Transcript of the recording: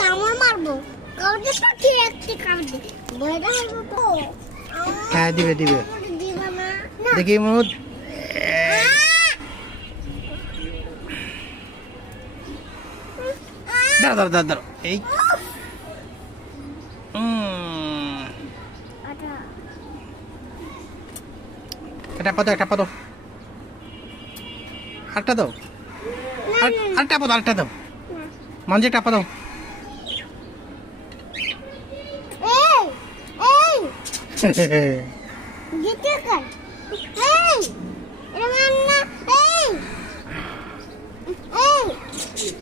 কামড় মারবো। কাউকে পাখি একটি কামড় বড় হবে তো। হ্যাঁ দিবে দিবে। দিবা না। দেখি মুদ। দাঁড়া দাঁড়া দাঁড়া দাঁড়া এই আটা। একটা পাতো একটা পাতো আটটা দাও আটটা পাতো আটটা দাও মাঝে একটা পাতো এই এই